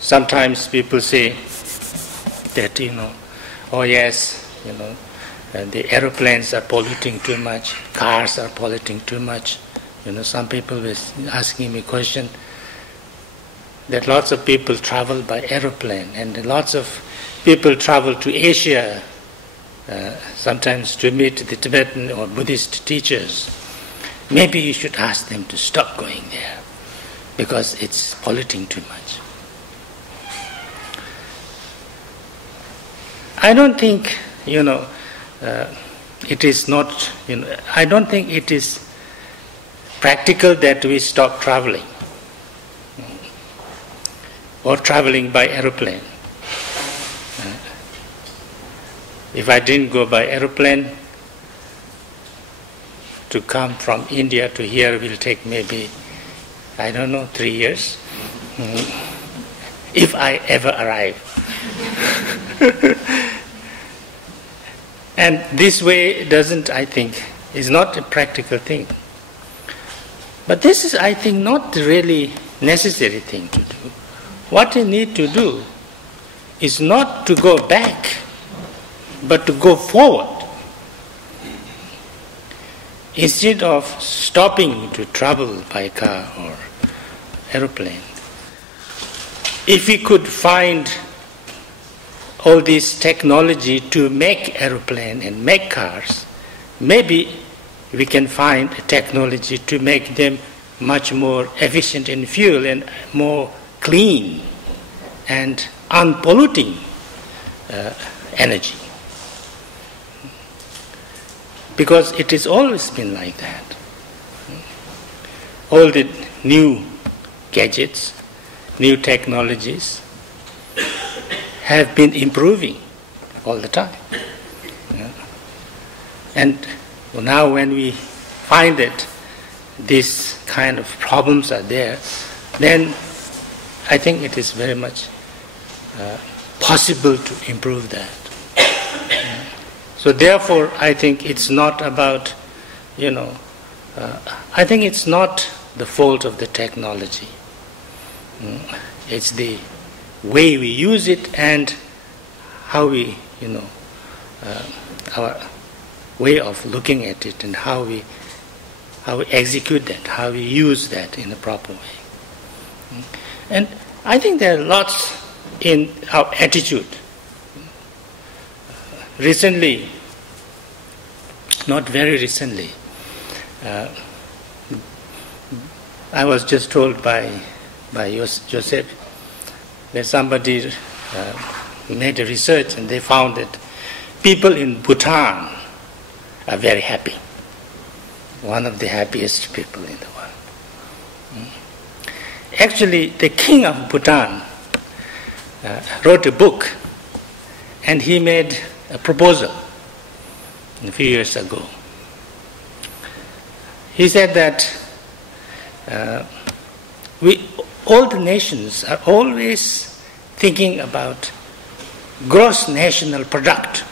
Sometimes people say that, oh yes, the aeroplanes are polluting too much, cars are polluting too much. Some people were asking me a question that lots of people travel by aeroplane and lots of people travel to Asia sometimes to meet the Tibetan or Buddhist teachers. Maybe you should ask them to stop going there because it's polluting too much. I don't think, it is not, I don't think it is practical that we stop traveling or traveling by aeroplane. If I didn't go by aeroplane, to come from India to here will take maybe, 3 years, if I ever arrive. And this way is not a practical thing. But this is, I think, not really necessary thing to do. What you need to do is not to go back, but to go forward. Instead of stopping to travel by car or aeroplane, if we could find all this technology to make aeroplane and make cars, maybe we can find a technology to make them much more efficient in fuel and more clean and unpolluting energy. Because it has always been like that. All the new gadgets, new technologies have been improving all the time. And now when we find that these kind of problems are there, then I think it is very much possible to improve that. So therefore, I think it's not about, I think it's not the fault of the technology. It's the way we use it and how we, our way of looking at it and how we execute that, how we use that in a proper way. And I think there are lots in our attitude. Recently, not very recently, I was just told by Joseph that somebody made a research and they found that people in Bhutan are very happy. One of the happiest people in the world. Actually, the king of Bhutan wrote a book and he made a proposal a few years ago. He said that all the nations are always thinking about gross national product.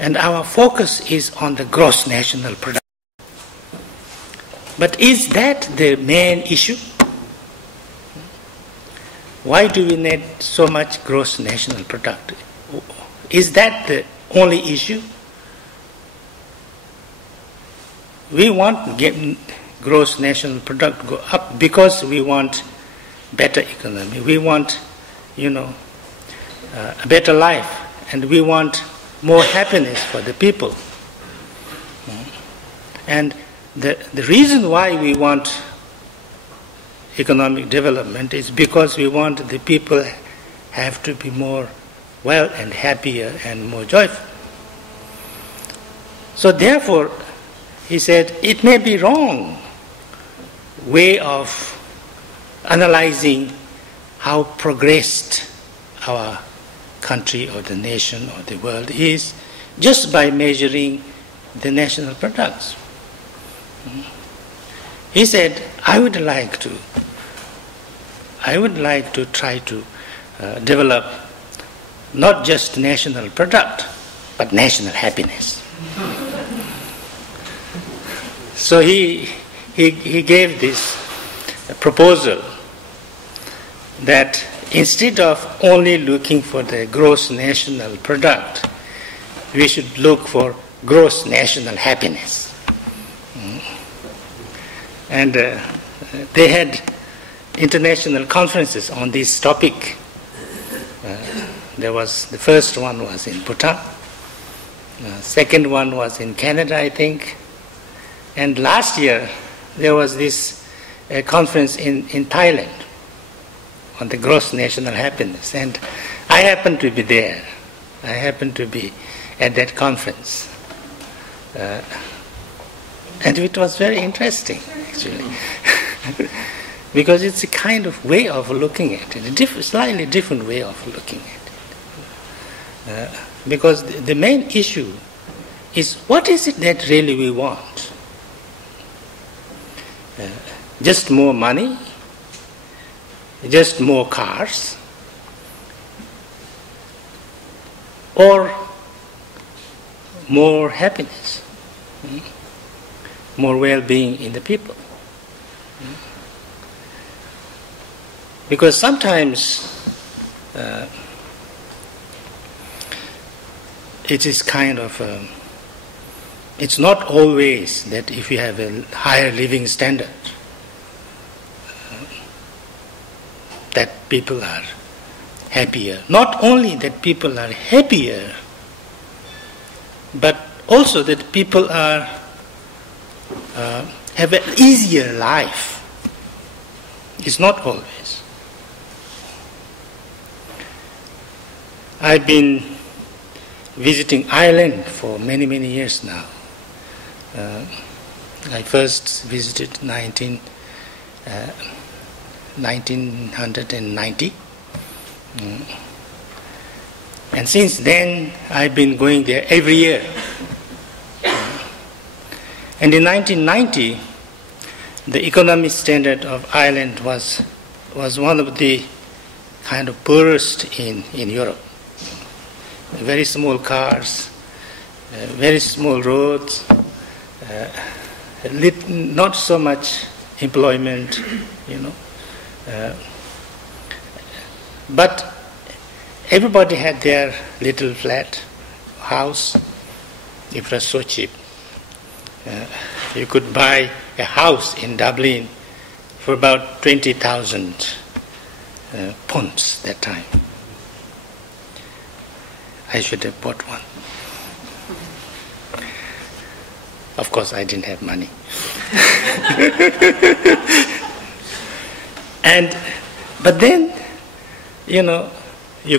And our focus is on the gross national product. But is that the main issue? Why do we need so much gross national product? Is that the only issue? We want gross national product go up because we want better economy. We want, a better life, and we want more happiness for the people. And the reason why we want economic development is because we want the people have to be more well and happier and more joyful. So therefore, he said, it may be wrong way of analyzing how progressed our country or the nation or the world is just by measuring the national products. He said, I would like to try to develop not just national product, but national happiness. So he gave this a proposal that instead of only looking for the gross national product, we should look for gross national happiness. And they had international conferences on this topic. The first one was in Bhutan, second one was in Canada, I think, and last year there was this conference in Thailand on the gross national happiness, and I happened to be there. I happened to be at that conference, and it was very interesting, actually, because it's a kind of way of looking at it, a slightly different way of looking at it. Because the main issue is, what is it that really we want? Just more money? Just more cars? Or more happiness? More well-being in the people? Because sometimes it is kind of, it's not always that if you have a higher living standard, that people are happier. Not only that people are happier, but also that people are have an easier life. It's not always. I've been visiting Ireland for many, many years now. I first visited 1990. And since then, I've been going there every year. And in 1990, the economic standard of Ireland was one of the kind of poorest in Europe. Very small cars, very small roads, not so much employment, but everybody had their little flat house. It was so cheap. You could buy a house in Dublin for about 20,000 pounds that time. I should have bought one. Of course, I didn't have money. But then, you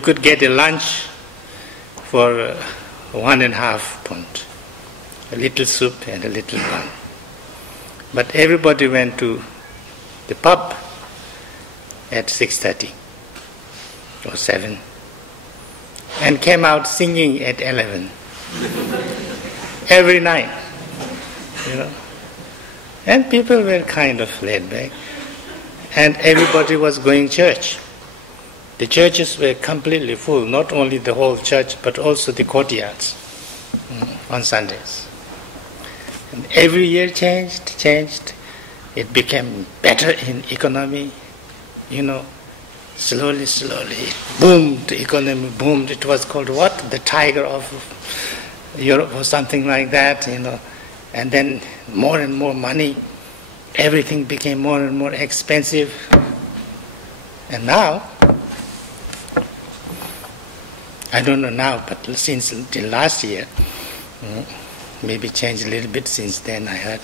could get a lunch for £1.5, a little soup and a little bun. But everybody went to the pub at 6:30 or 7. And came out singing at 11 every night, And people were kind of laid back, and everybody was going to church. The churches were completely full, not only the whole church, but also the courtyards on Sundays. And every year changed. It became better in economy, Slowly, it boomed, the economy boomed. It was called what? The tiger of Europe or something like that, And then more and more money. Everything became more and more expensive. And now, I don't know now, but since till last year, maybe changed a little bit since then, I heard,